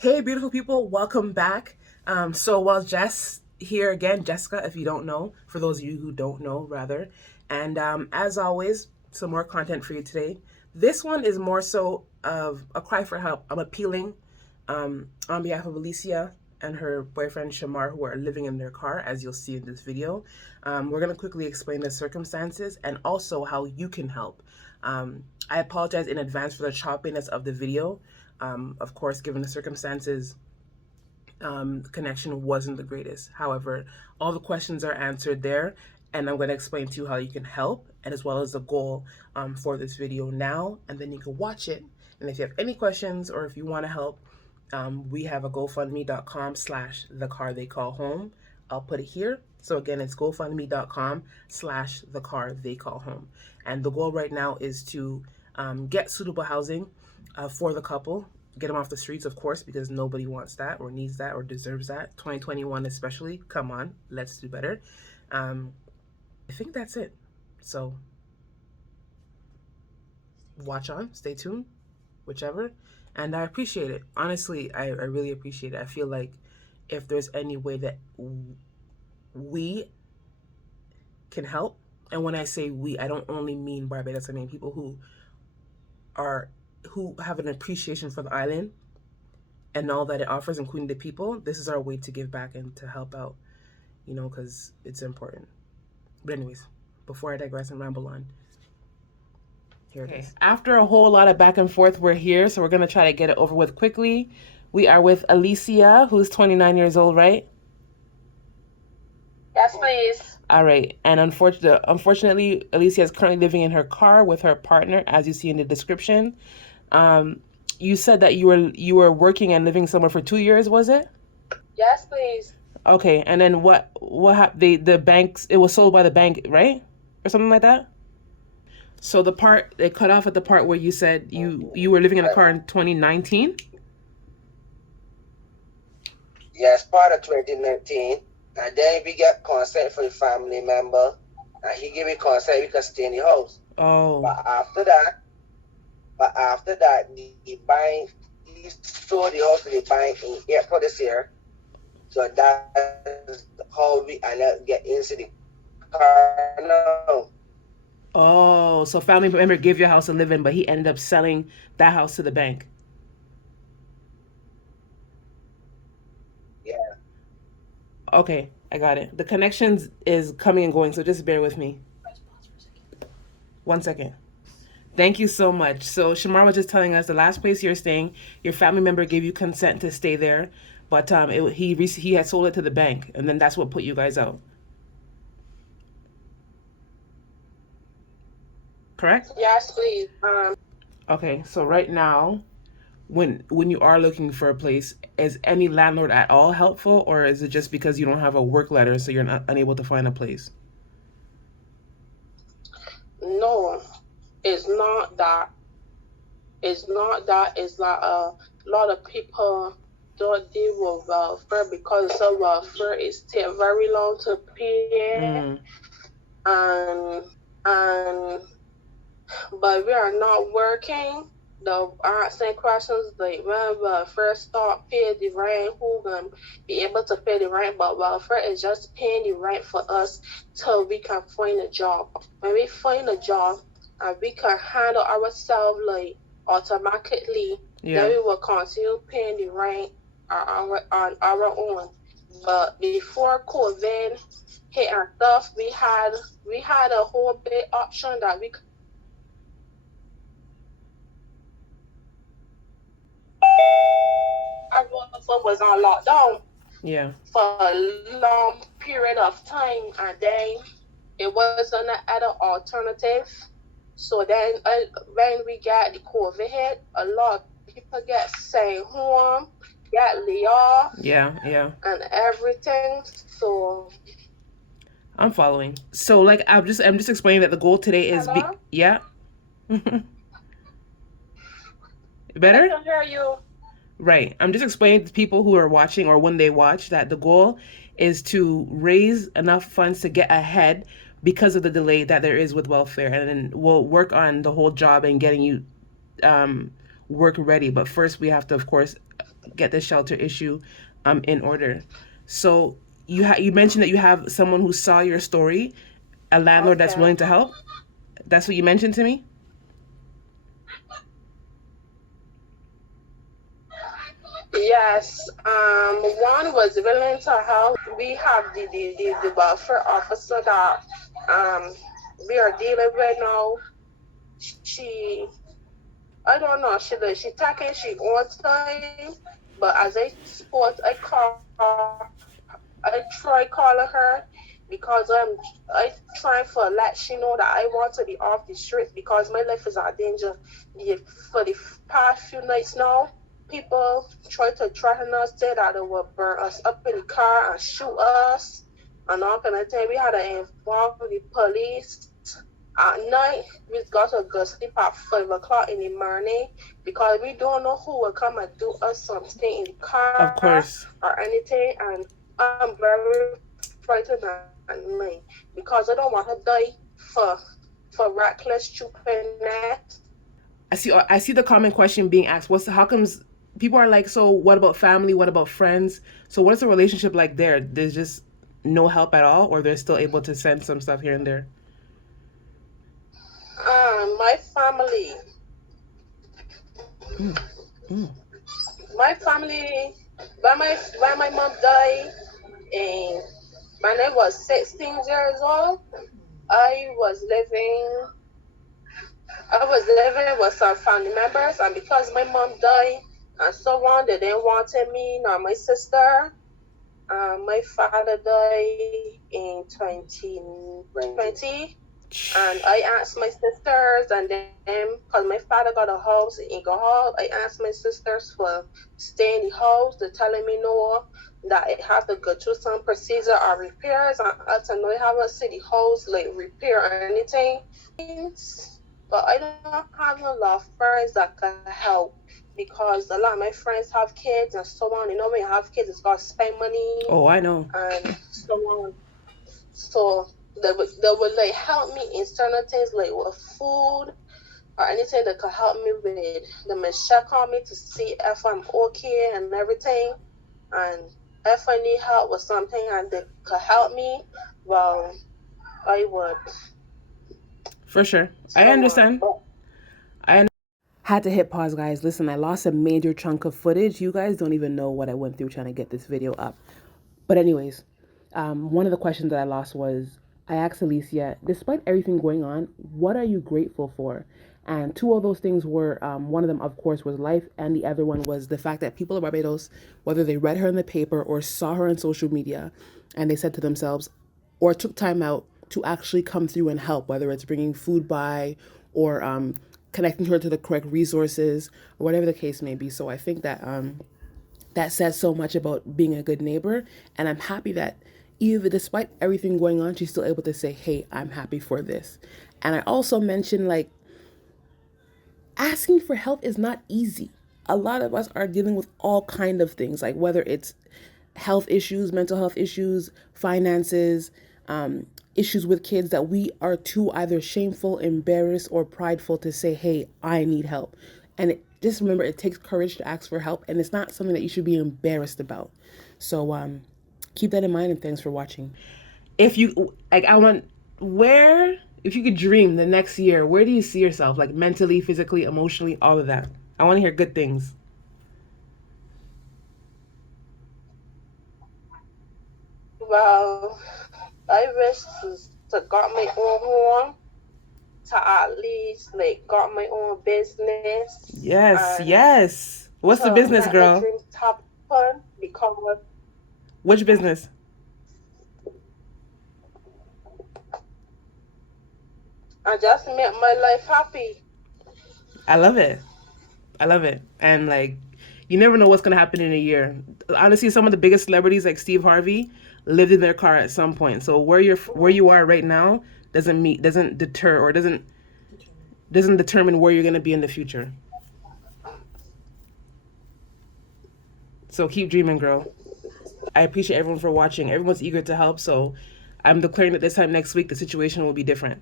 Hey, beautiful people, welcome back. So while Jess here again, Jessica, if you don't know, for those of you who don't know, rather, and as always, some more content for you today. This one is more so of a cry for help. I'm appealing on behalf of Alicia and her boyfriend Shamar, who are living in their car, as you'll see in this video. We're going to quickly explain the circumstances and also how you can help. I apologize in advance for the choppiness of the video. Of course, given the circumstances, the connection wasn't the greatest. However, all the questions are answered there, and I'm going to explain to you how you can help, and as well as the goal for this video now, and then you can watch it. And if you have any questions or if you want to help, we have a GoFundMe.com/thecartheycallhome. I'll put it here. So again, it's GoFundMe.com/thecartheycallhome. And the goal right now is to get suitable housing for the couple, get them off the streets, of course, because nobody wants that or needs that or deserves that. 2021 especially. Come on, let's do better. I think that's it. So watch on, stay tuned, whichever. And I appreciate it. Honestly, I really appreciate it. I feel like if there's any way that we can help, and when I say we, I don't only mean Barbados, I mean people who have an appreciation for the island and all that it offers, including the people. This is our way to give back and to help out, because it's important. But anyways, before I digress and ramble on, here it is. After a whole lot of back and forth, we're here, so we're going to try to get it over with quickly. We are with Alicia, who's 29 years old, right? Yes, please. All right. And unfortunately, Alicia is currently living in her car with her partner, as you see in the description. You said that you were working and living somewhere for 2 years, was it? Yes, please. Okay. And then what happened? The banks, it was sold by the bank, right? Or something like that? So the part, they cut off at the part where you said you were living in a car in 2019? Yes, part of 2019. And then we get consent for the family member. And he gave me consent we could stay in the house. Oh. But after that, the bank, he sold the house to the bank in April this year. So that's how we get into the car now. Oh, so family member gave you a house to live in, but he ended up selling that house to the bank. Yeah. Okay, I got it. The connections is coming and going, so just bear with me. 1 second. Thank you so much. So Shamar was just telling us the last place you're staying, your family member gave you consent to stay there, but he had sold it to the bank, and then that's what put you guys out. Correct? Yes, please. Okay, so right now, when you are looking for a place, is any landlord at all helpful, or is it just because you don't have a work letter, so you're not unable to find a place? No, it's not that. It's not that. It's like a lot of people don't deal with welfare because some welfare is take very long to pay, and but we are not working. The asking questions like when welfare start paying the rent, who gonna be able to pay the rent? But welfare is just paying the rent for us till we can find a job. When we find a job and we can handle ourselves like automatically, then we will continue paying the rent on our own. But before COVID hit and stuff, we had a whole big option that we our was on lockdown for a long period of time, and then it wasn't an alternative. So then when we got the COVID hit, a lot of people get sent home, get laid off, and everything. So I'm following. So like I'm just explaining that the goal today is better? I can hear you. Right. I'm just explaining to people who are watching or when they watch that the goal is to raise enough funds to get ahead because of the delay that there is with welfare. And then we'll work on the whole job and getting you work ready. But first we have to, of course, get this shelter issue in order. So you mentioned that you have someone who saw your story, a landlord that's Okay. willing to help. That's what you mentioned to me. Yes, one was willing to help. We have the welfare officer that we are dealing with now. She, I don't know, she taking she on time, but as I spoke, I try calling her because I trying for let she know that I want to be off the street because my life is in danger. For the past few nights now, people try to threaten us, say that they will burn us up in the car and shoot us and all kind of thing. We had to involve the police. At night, we got to go sleep at 5 o'clock in the morning because we don't know who will come and do us something in the Of car course. or anything. And I'm very frightened at night because I don't want to die for reckless stupidness. I see the common question being asked. How comes people are like, so what about family? What about friends? So what's the relationship like there? There's just no help at all, or they're still able to send some stuff here and there. My family, Mm. Mm. my family, when my mom died, and when I was 16 years old, I was living I was living with some family members, and because my mom died and so on, they didn't want me nor my sister. My father died in 2020, and I asked my sisters and them, because my father got a house in Eagle, I asked my sisters for stay in the house. They're telling me no, that I have to go through some procedure or repairs, and I know I haven't seen the house like repair or anything. But I don't have a lot of friends that can help because a lot of my friends have kids and so on. You know, when you have kids, it's got to spend money Oh, I know. and so on. So they would like help me in certain things like with food or anything that could help me with. They may check on me to see if I'm okay and everything. And if I need help with something and they could help me, well, I would. For sure. I So understand. I had to hit pause, guys. Listen, I lost a major chunk of footage. You guys don't even know what I went through trying to get this video up. But anyways, one of the questions that I lost was, I asked Alicia, despite everything going on, what are you grateful for? And two of those things were, one of them, of course, was life, and the other one was the fact that people of Barbados, whether they read her in the paper or saw her on social media, and they said to themselves, or took time out to actually come through and help, whether it's bringing food by or connecting her to the correct resources or whatever the case may be. So I think that that says so much about being a good neighbor. And I'm happy that even despite everything going on, she's still able to say, hey, I'm happy for this. And I also mentioned, like, asking for help is not easy. A lot of us are dealing with all kind of things, like whether it's health issues, mental health issues, finances, issues with kids, that we are too either shameful, embarrassed, or prideful to say, hey, I need help. And just remember, it takes courage to ask for help, and it's not something that you should be embarrassed about. So keep that in mind, and thanks for watching. If you, like, if you could dream the next year, where do you see yourself? Like mentally, physically, emotionally, all of that. I want to hear good things. well, I wish to got my own home, to at least like got my own business Yes, and yes. What's the to business, let my girl? dreams happen because Which business? I just make my life happy. I love it. I love it. And like, you never know what's gonna happen in a year. Honestly, some of the biggest celebrities like Steve Harvey lived in their car at some point. So where you are right now doesn't deter or doesn't determine where you're gonna be in the future. So keep dreaming, girl. I appreciate everyone for watching. Everyone's eager to help. So I'm declaring that this time next week the situation will be different.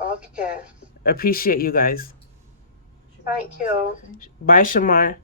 Okay. Appreciate you guys. Thank you. Bye, Shamar.